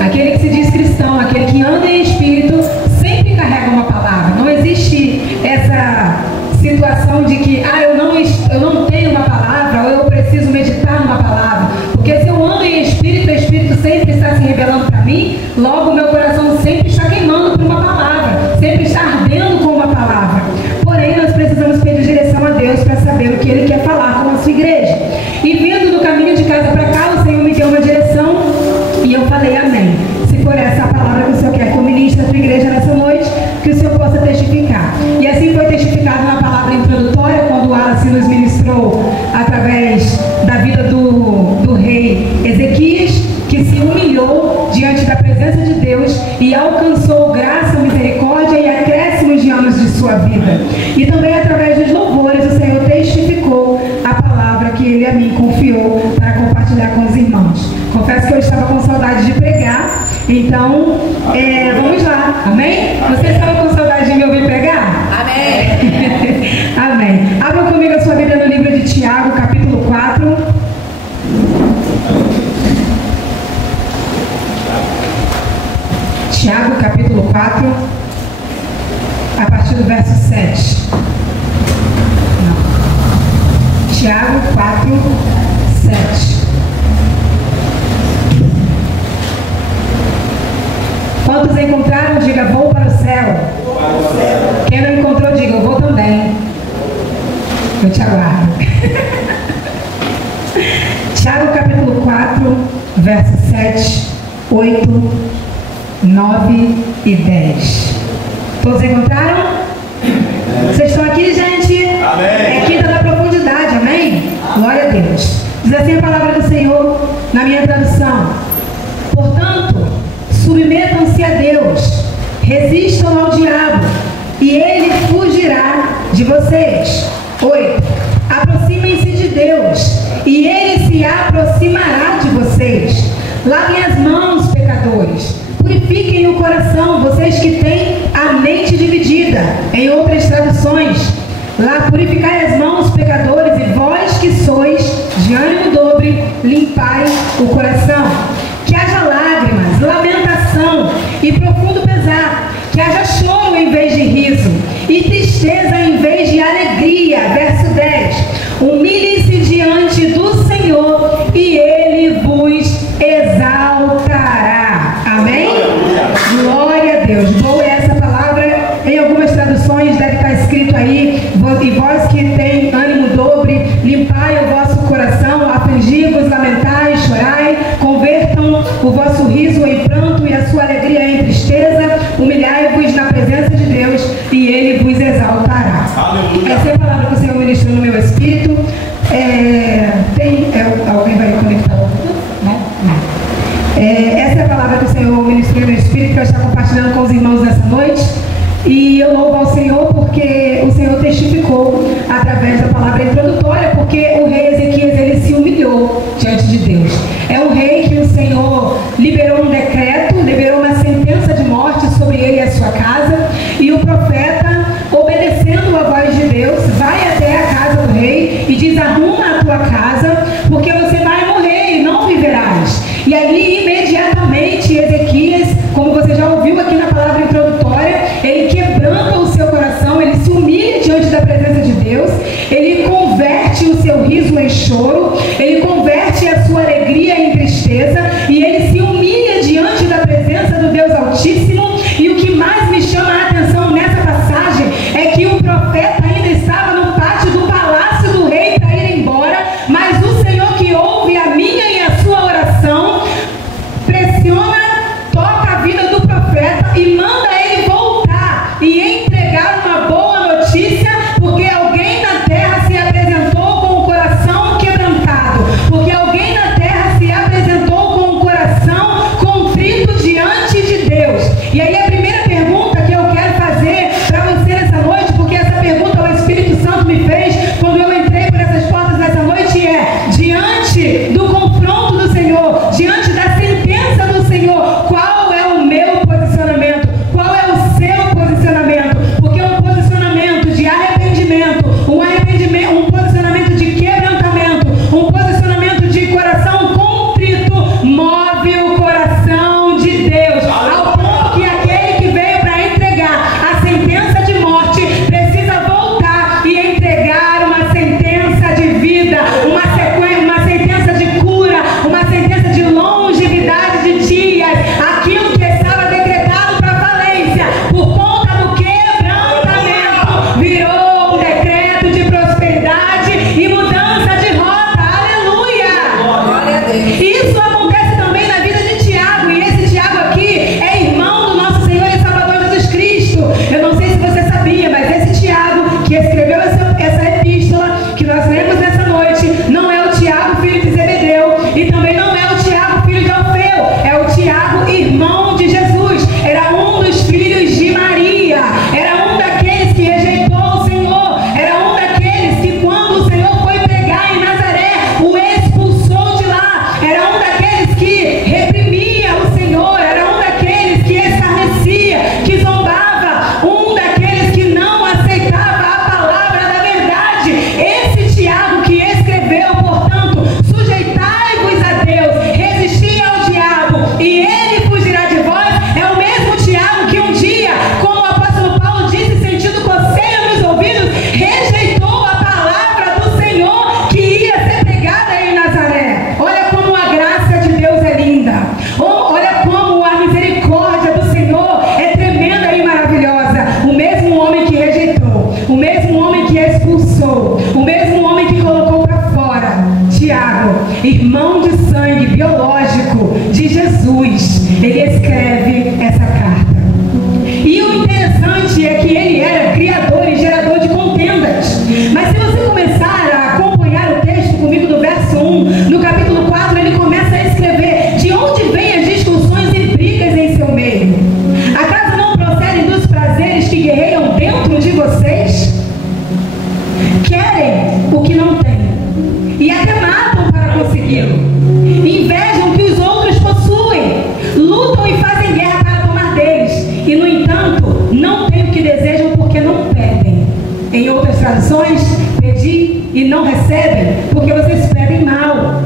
aquele que se diz cristão, aquele que anda em espírito, sempre carrega uma palavra. Não existe essa situação de que eu não tenho uma palavra, ou eu preciso meditar numa palavra. Porque se eu ando em espírito, o Espírito sempre está se revelando para mim, logo o meu coração sempre está queimando por uma palavra, sempre está ardendo com uma palavra. Porém, nós precisamos pedir direção a Deus para saber o que Ele quer falar com a sua igreja. E vindo do caminho de casa para cá, o Senhor me deu uma direção e eu falei amém. Se for essa a palavra que o Senhor quer que eu ministre a tua igreja nessa noite, que o Senhor possa testificar. E assim foi testificado na palavra introdutória, quando o Wallace nos ministrou através da vida do rei Ezequias, que se humilhou diante da presença de Deus e alcançou graça, misericórdia e acréscimos de anos de sua vida. E também através dos louvores o Senhor testificou a palavra que Ele a mim confiou para compartilhar com os irmãos. Confesso que eu estava com saudade de pregar, então vamos lá, amém? Vocês estavam com saudade de me ouvir pregar? Amém! Amém. Abra comigo a sua Bíblia no livro de Tiago, capítulo 4. Tiago, capítulo 4, a partir do verso 7. Não. Tiago 4, 7. Quantos encontraram, diga, vou para o céu. Quem não encontrou, diga, eu vou também. Eu te aguardo. Tiago, capítulo 4, verso 7, 8, 9 e 10. Todos encontraram? Vocês estão aqui, gente? Amém. É quinta da profundidade, amém? Glória a Deus. Diz assim a palavra do Senhor na minha tradução: portanto, submetam-se a Deus, resistam ao diabo, e ele fugirá de vocês. 8. Aproximem-se de Deus, e ele se aproximará de vocês. Lavem as mãos, pecadores. Purifiquem o coração, vocês que têm a mente dividida. Em outras traduções, lá, purificai as mãos, pecadores, e vós que sois de ânimo dobre, limpai o coração. Que haja lágrimas, lamentação e profundo pesar, que haja choro em vez de riso, e tristeza em vez de alegria. Verso 10. Humilhem-se diante do Senhor, e Ele vos exaltará. Amém? Glória a Deus. Boa é essa palavra. Em algumas traduções deve estar escrito aí: e vós que tem ânimo dobre, limpai o vosso coração, afligi-vos, lamentai, chorai, convertam o vosso riso em pranto e a sua alegria em tristeza, humilhai-vos na presença de Deus, e Ele vos exaltará. Aleluia. Essa é a palavra que o Senhor ministrou no meu espírito. Alguém vai conectar o outro? Essa é a palavra que o Senhor ministrou no meu espírito, que eu estou compartilhando com os irmãos nessa noite. E eu louvo ao Senhor porque o Senhor testificou através da palavra introdutória, porque o rei Ezequias, ele se humilhou diante de Deus. É um rei que o Senhor liberou um decreto, liberou uma sentença de morte sobre ele e a sua casa, e o profeta, obedecendo a voz de Deus, vai até a casa do rei e diz: arruma a tua casa, porque você vai morrer e não viverás. E ali imediatamente Ezequias, como você já ouviu aqui na palavra introdutória, ele quebranta o seu coração, ele se humilha diante da presença de Deus, ele converte o seu riso em choro, ele converte a sua alegria em tristeza, e ele se humilha diante da presença do Deus Altíssimo. E o que mais me chama a atenção nessa e não recebem porque vocês pedem mal.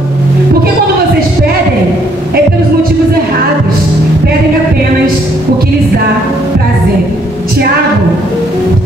Porque quando vocês pedem, é pelos motivos errados. Pedem apenas o que lhes dá prazer. Tiago,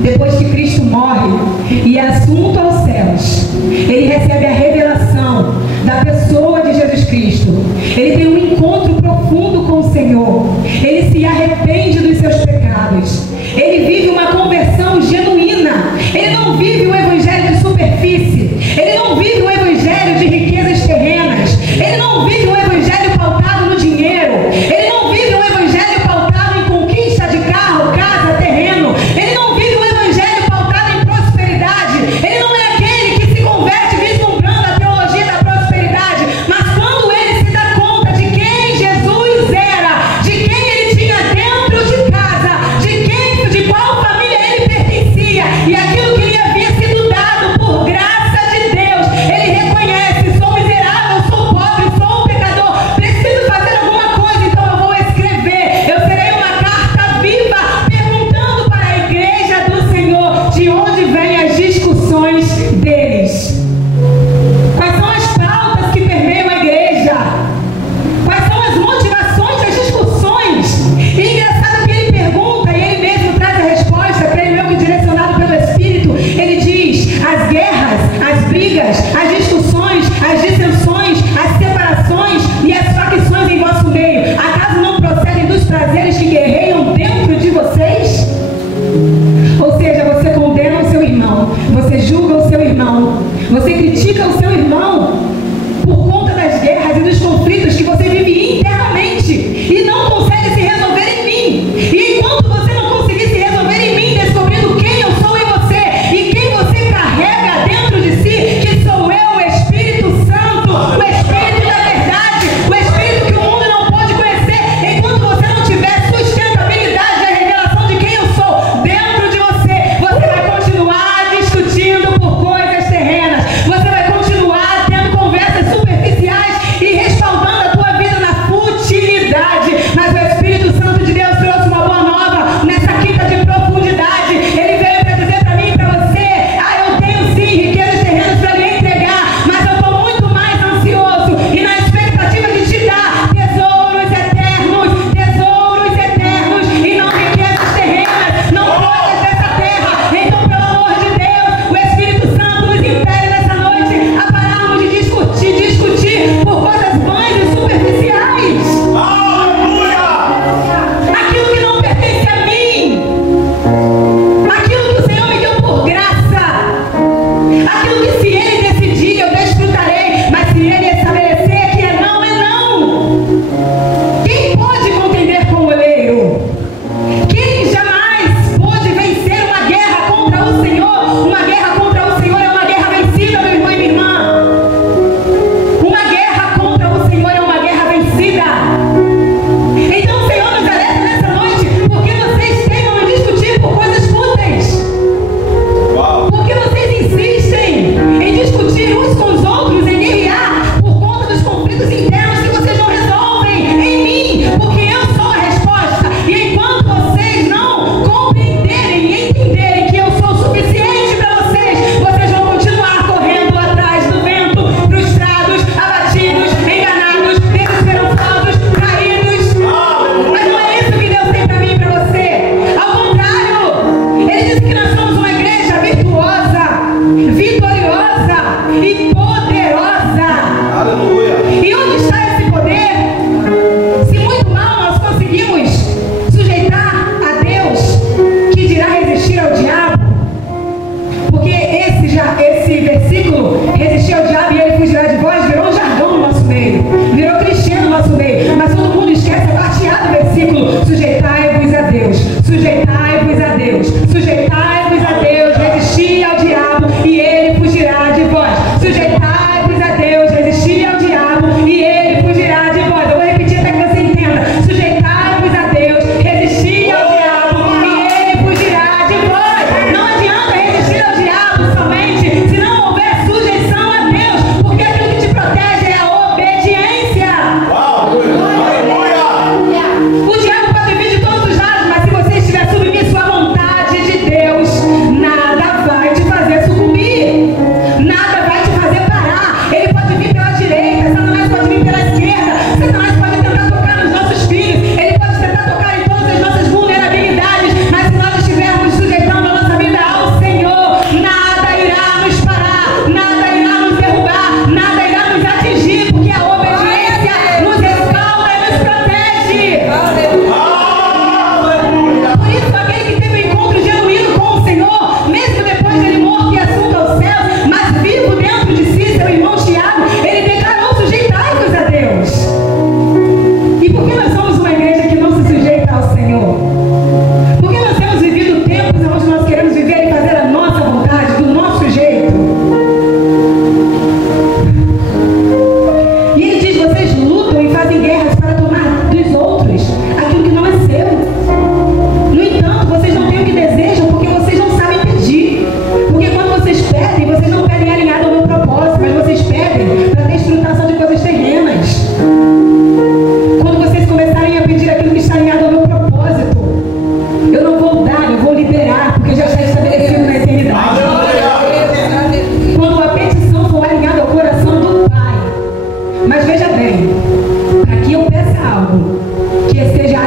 depois que Cristo morre e é assunto aos céus, ele recebe a revelação da pessoa de Jesus Cristo. Ele tem um encontro profundo com o Senhor. Ele se arrepende dos seus pecados. Ele vive uma conversão genuína. Ele não vive um evangelho de superfície. Ele não vive um evangelho de riquezas terrenas. Ele não vive um evangelho pautado no dinheiro. Ele não vive um evangelho pautado em conquista de carro, casa, terreno. Ele não vive um evangelho pautado em prosperidade. Ele não é aquele que se converte vislumbrando a teologia da prosperidade. Mas quando ele se dá conta de quem Jesus era, de quem ele tinha dentro de casa, de qual família ele pertencia e aquilo que lhe havia sido dado por graça de Deus, ele reconhece: sou miserável, sou pobre, sou um pecador.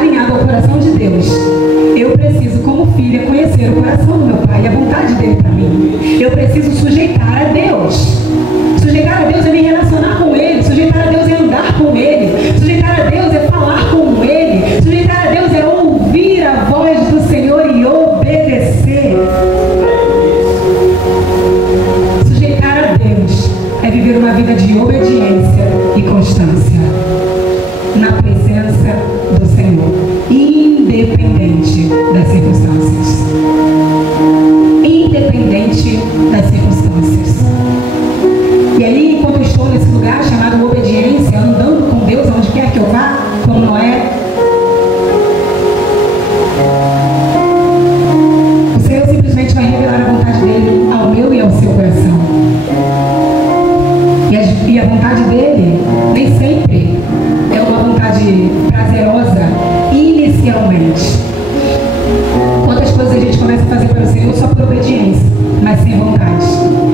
alinhado ao coração de Deus, eu preciso, como filha, conhecer o coração do meu Pai e a vontade dele para mim. Eu preciso sujeitar a Deus. Sujeitar a Deus é me relacionar com Ele. Sujeitar a Deus é andar com Ele. Sujeitar a Deus é falar com Ele. Sujeitar a Deus é ouvir a voz do Senhor e obedecer. Sujeitar a Deus é viver uma vida de obediência e constância na presença do Senhor, independente das circunstâncias. Independente das circunstâncias. E ali, enquanto eu estou nesse lugar chamado obediência, andando com Deus aonde quer que eu vá, como Noé, o Senhor simplesmente vai revelar a vontade dele ao meu e ao seu coração. E a vontade dele nem sempre é uma vontade prazerosa inicialmente. Quantas coisas a gente começa a fazer para o Senhor só por obediência, mas sem vontade.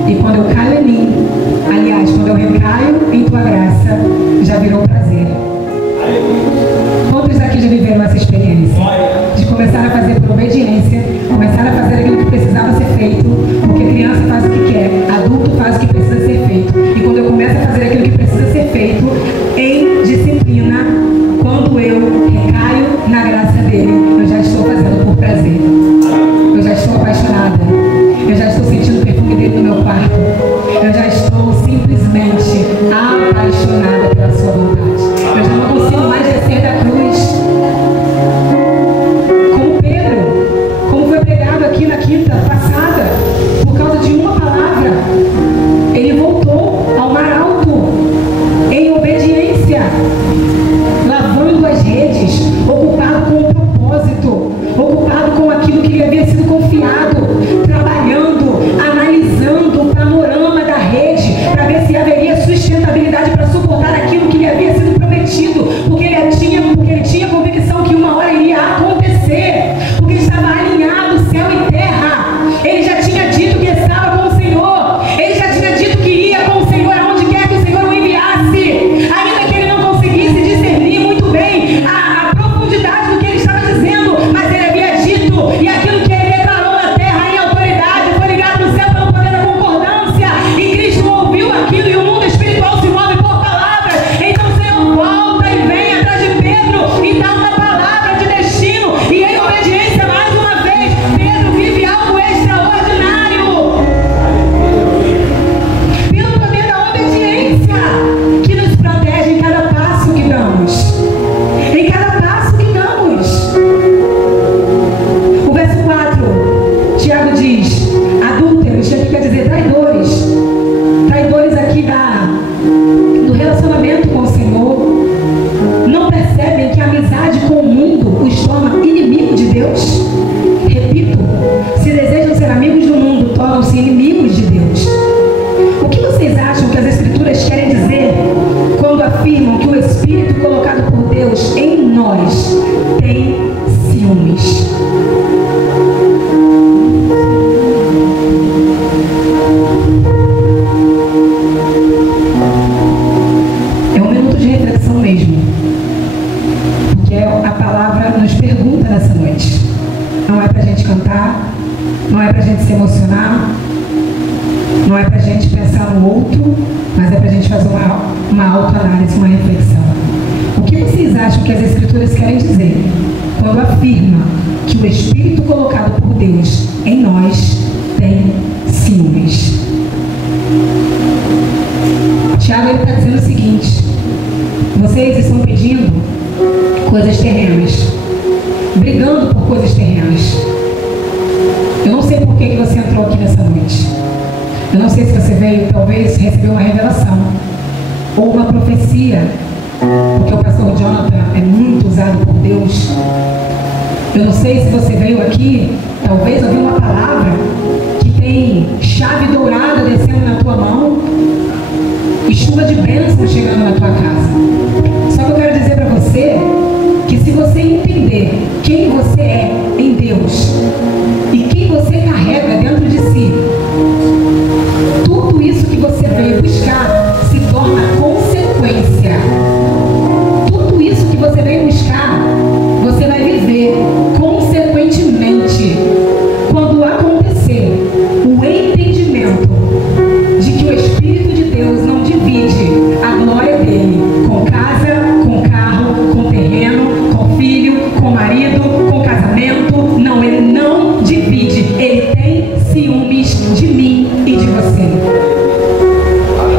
E quando eu caio em mim, aliás, quando eu recaio em tua graça, já virou prazer. Quantos aqui já viveram essa experiência? De começar a fazer por obediência, começar a fazer aquilo que precisava ser feito, porque criança faz o que quer, adulto faz o que precisa ser feito. E quando eu começo a fazer aquilo que precisa ser feito, em disciplina, quando eu recaio na graça dele, eu já estou fazendo por prazer. Eu já estou apaixonada. Eu já estou sentindo o perfume dele no meu quarto. Eu já estou simplesmente apaixonada pela sua vontade. Eu já não consigo mais descer da cruz. Como Pedro, como foi pregado aqui na quinta passada, por causa de uma palavra, ele voltou ao mar alto, em obediência, lavando as redes, ocupado com um propósito, ocupado com aquilo que lhe havia sido confiado, trabalhando, analisando o panorama da rede, para ver se haveria sustentabilidade para suportar aquilo que lhe havia sido prometido, porque ele tinha convicção que uma hora iria acontecer, porque ele estava alinhado céu e terra. Ele já tinha dito que estava com o Senhor, ele já tinha dito que ia com o Senhor aonde quer que o Senhor o enviasse, ainda que ele não conseguisse discernir muito bem a profundidade do que ele estava dizendo, mas ele havia dito, e aquilo que ele declarou na terra em autoridade foi ligado no céu pelo poder da concordância, e Cristo ouviu aquilo, e o mundo espiritual se move por palavras. Então o Senhor volta e vem atrás de Pedro e dá uma palavra de destino, e em obediência, mais uma vez, Pedro vive algo extraordinário pelo poder da obediência que nos protege em cada passo que damos. Em cada passo que damos. O verso 4, Tiago diz: adúlteros, que quer dizer traidores. Traidores aqui do relacionamento com o Senhor. Não percebem que a amizade com o mundo os torna inimigo de Deus? Repito, se desejam ser amigos do mundo, tornam-se inimigos de Deus. O que vocês acham que as Escrituras querem dizer quando afirmam que o Espírito colocado por Deus em nós tem ciúmes? É um minuto de reflexão mesmo, porque a palavra nos pergunta nessa noite. Não é pra gente cantar, não é pra gente se emocionar, não é pra gente pensar no outro, mas é pra gente fazer uma autoanálise, uma reflexão. O que vocês acham que as Escrituras querem dizer quando afirma que o Espírito colocado por Deus em nós tem ciúmes? Tiago está dizendo o seguinte: vocês estão pedindo coisas terrenas, brigando por coisas terrenas. Eu não sei por que você entrou aqui nessa noite. Eu não sei se você veio, talvez, receber uma revelação ou uma profecia, porque o pastor Jonathan é muito usado por Deus. Eu não sei se você veio aqui, talvez, ouvir uma palavra que tem chave dourada descendo na tua mão e chuva de bênção chegando na tua casa. Só que eu quero dizer para você que se você entender quem você é em Deus e quem você carrega dentro de si, tudo isso que você veio buscar se torna consequência. Tudo isso que você veio buscar, você marido, com o casamento. Não, ele não divide. Ele tem ciúmes de mim e de você.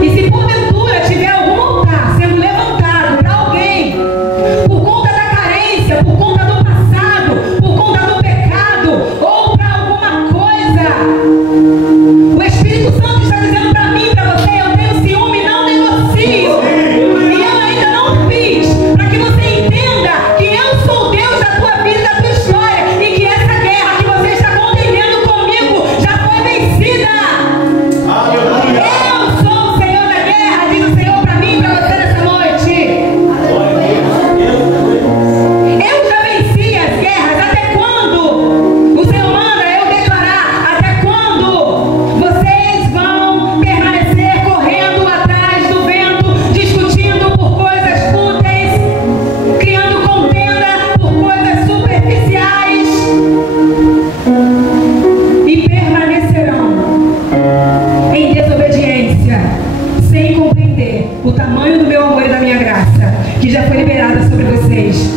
E se porventura tiver algum altar sendo levantado para alguém, por conta da carência, por conta do passado, por conta do pecado, ou para alguma coisa, o Espírito Santo está dizendo para mim, para você: eu tenho ciúme, não negocio. E eu ainda não fiz, para que você entenda que eu sou o Deus da tua vida, da tua história, e que essa guerra que você está contendendo comigo já foi vencida. Eu sou o Senhor da guerra, diz o Senhor para mim e para você nessa noite. Eu já venci as guerras. Até quando? O Senhor manda eu declarar. Até quando vocês vão permanecer correndo atrás do vento, discutindo por coisas fúteis, criando contenda por coisas superficiais, e permanecerão em desobediência, sem compreender o tamanho do meu amor e da minha graça, que já foi liberada sobre vocês,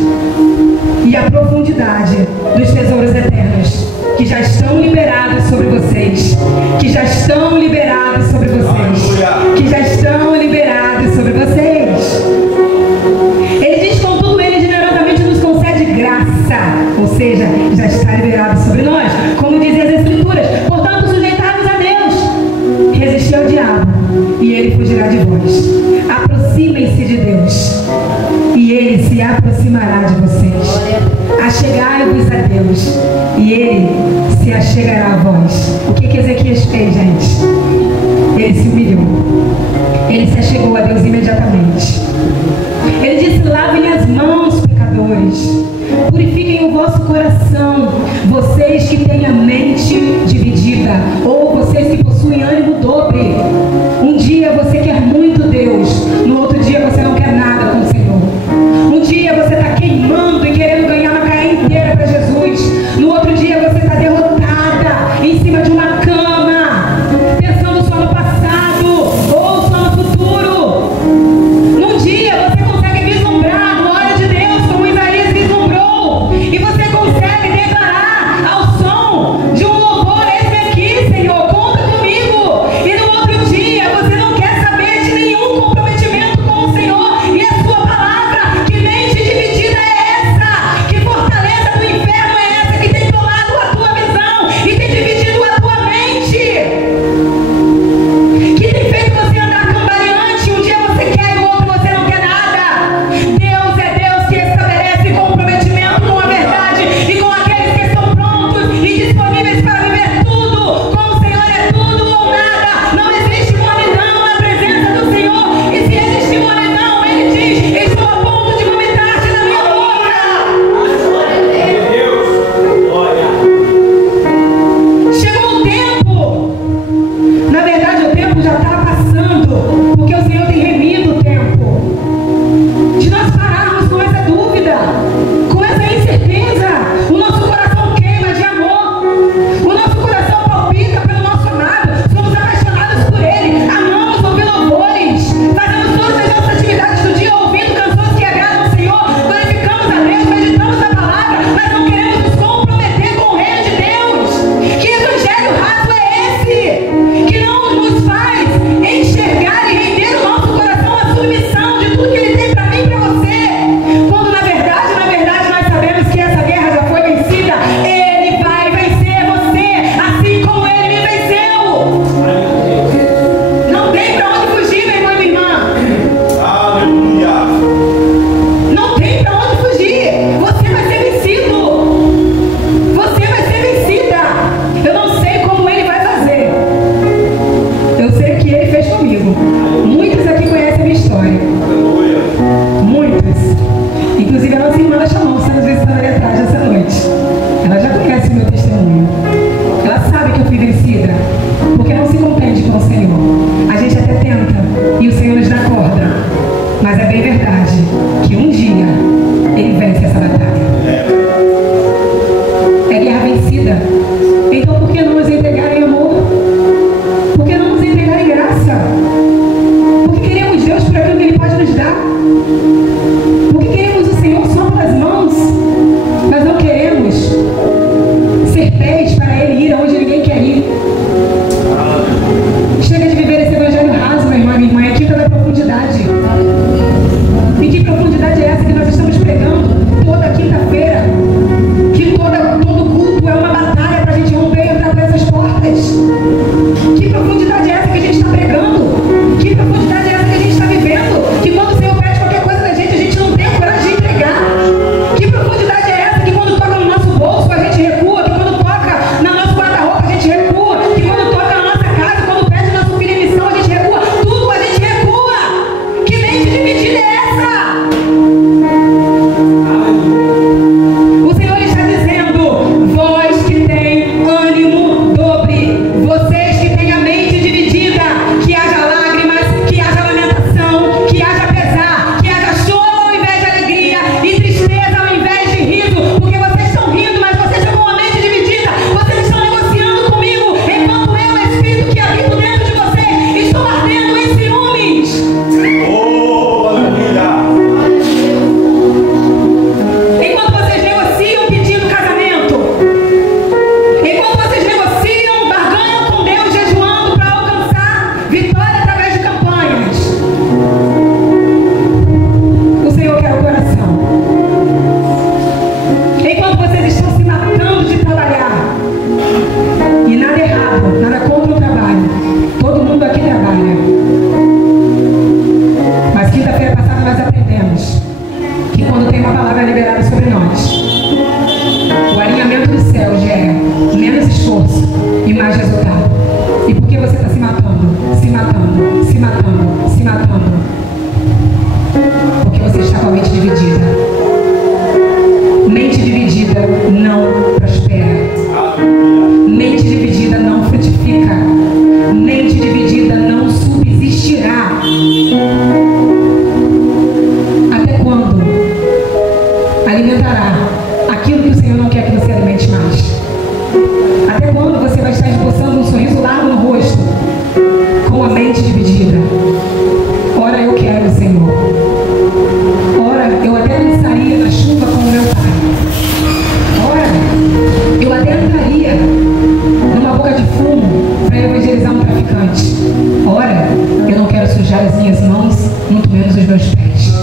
e a profundidade dos tesouros eternos, que já estão liberados sobre vocês, que já estão liberados sobre vocês, que já estão liberados sobre vocês. Ele diz: contudo, ele generosamente nos concede graça, ou seja, já está liberado sobre nós, como dizem as Escrituras. Portanto, sujeitai-vos a Deus, resistir ao diabo, e ele fugirá de vós. Aproximem-se de Deus, e ele se aproximará de vocês. Achegai-vos a Deus, e ele se achegará a vós. O que Ezequias fez, gente? Ele se humilhou. Ele se achegou a Deus imediatamente. Ele disse: lavem as mãos, pecadores. Purifiquem o vosso coração, vocês que têm a mente dividida, ou vocês que possuem ânimo dobre. Um dia você quer muito Deus, no outro dia você não quer nada com o Senhor. Um dia você está queimando e querendo ganhar uma carreira inteira para Jesus. No outro dia você está derrotada em cima de uma cama, pensando só no passado ou só no futuro. Num dia você consegue vislumbrar a glória de Deus, como Isaías vislumbrou, e você consegue declarar ao som de um louvor: esse aqui, Senhor, quando vocês estão se matando de trabalhar. E nada errado, nada contra o trabalho. Todo mundo aqui trabalha. Mas quinta-feira passada nós aprendemos que quando tem uma palavra liberada sobre nós, o alinhamento do céu gera menos esforço e mais resultado. E por que você está se matando? Se matando, se matando, se matando? Porque você está com a mente dividida. Mente dividida não prospera. Mente dividida não frutifica. Mente dividida não subsistirá. Até quando alimentará aquilo que o Senhor não quer que você alimente mais? Até quando você vai estar esboçando um sorriso largo no rosto com a mente dividida? Ora, eu quero, Senhor. Ora, eu até dançaria na chuva com o meu pai. Ora, eu até entraria numa boca de fumo para evangelizar um traficante. Ora, eu não quero sujar as minhas mãos, muito menos os meus pés.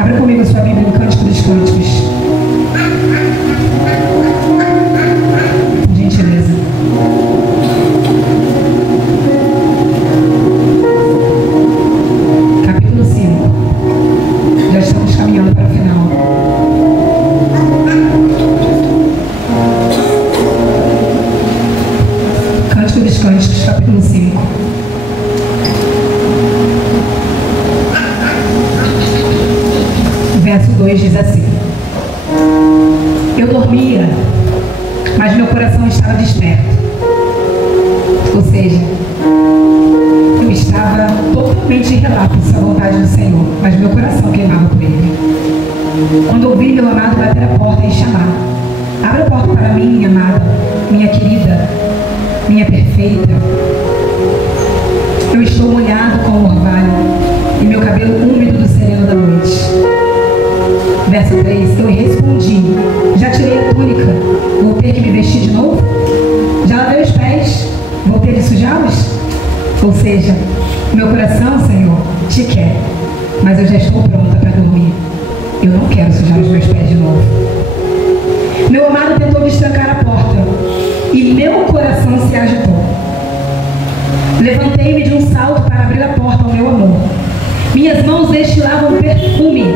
Abra comigo a sua Bíblia no Cântico dos Cânticos. Por gentileza. Capítulo 5. Já estamos caminhando para o final. Cântico dos Cânticos, capítulo 5. Verso 2 diz assim: eu dormia, mas meu coração estava desperto. Ou seja, eu estava totalmente relapso à vontade do Senhor, mas meu coração queimava por Ele. Quando ouvi meu amado bater a porta e chamar: abra a porta para mim, minha amada, minha querida, minha perfeita. Eu estou molhado com o orvalho e meu cabelo úmido do sereno da noite. Verso 3, eu respondi: já tirei a túnica, vou ter que me vestir de novo? Já lavei os pés, vou ter de sujá-los? Ou seja, meu coração, Senhor, te quer, mas eu já estou pronta para dormir. Eu não quero sujar os meus pés de novo. Meu amado tentou destrancar a porta e meu coração se agitou. Levantei-me de um salto para abrir a porta ao meu amor. Minhas mãos destilavam perfume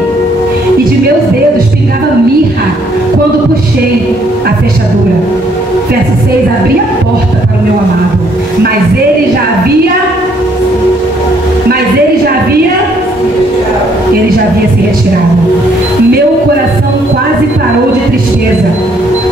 e de meus dedos pingava mirra quando puxei a fechadura. Verso 6, abri a porta para o meu amado, mas ele já havia se retirado. Meu coração quase parou de tristeza.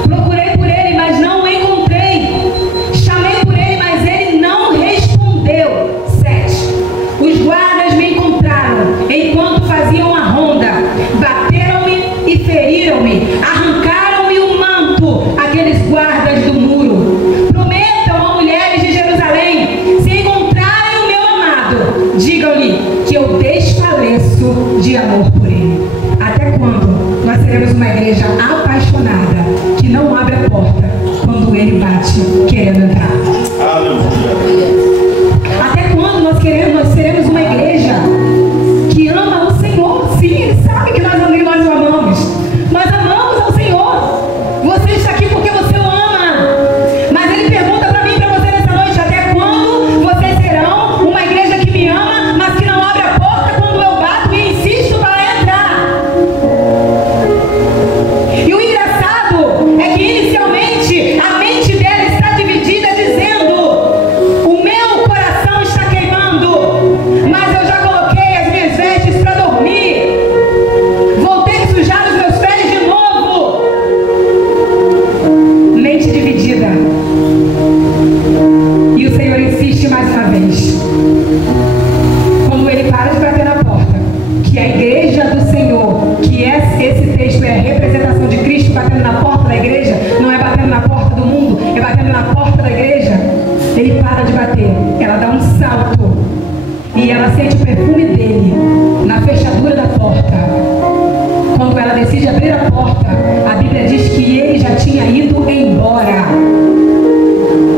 Procurei por ele, mas não o encontrei. Chamei por ele, mas ele não respondeu. 7. Os guardas me encontraram enquanto faziam a ronda. Bateram-me e feriram-me. Arrancaram-me o manto, aqueles guardas do muro. Prometam a mulheres de Jerusalém: se encontrarem o meu amado, digam-lhe que eu desfaleço de amor por ele. Até quando nós seremos uma igreja apaixonada que não abre a porta quando ele bate querendo entrar? Até quando nós seremos uma igreja que ama o Senhor? Sim, ele sabe que nós o amamos. Nós amamos ao Senhor. Você está aqui porque você o ama. Mas ele pergunta para mim e para você nessa noite: até quando vocês serão uma igreja que me ama, mas que não abre a porta quando eu bato e insisto para entrar? E o engraçado é que inicialmente a mente dela está dividida, dizendo: o meu coração está queimando, mas eu já coloquei as minhas vestes para dormir. Vou ter que sujar os meus pés de novo. Mente dividida. E o Senhor insiste mais uma vez. Quando ele para de bater na porta, que a igreja do Senhor, que esse texto é a representação de Cristo batendo na porta da igreja, não é batendo na porta do mundo, é batendo na porta da igreja. Ele para de bater, ela dá um salto e ela sente o perfume dele na fechadura da porta. Quando ela decide abrir a porta, a Bíblia diz que ele já tinha ido embora.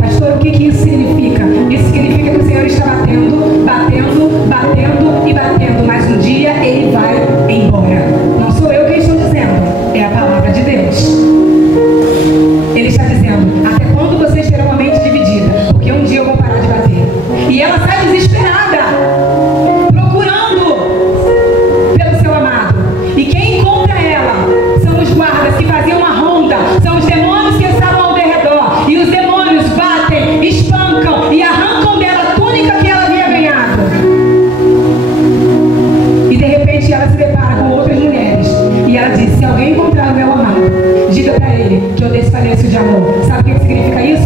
Pastor, o que isso significa? Isso significa que o Senhor está batendo, batendo, batendo e batendo, mas um dia ele vai silêncio de amor. Sabe o que significa isso?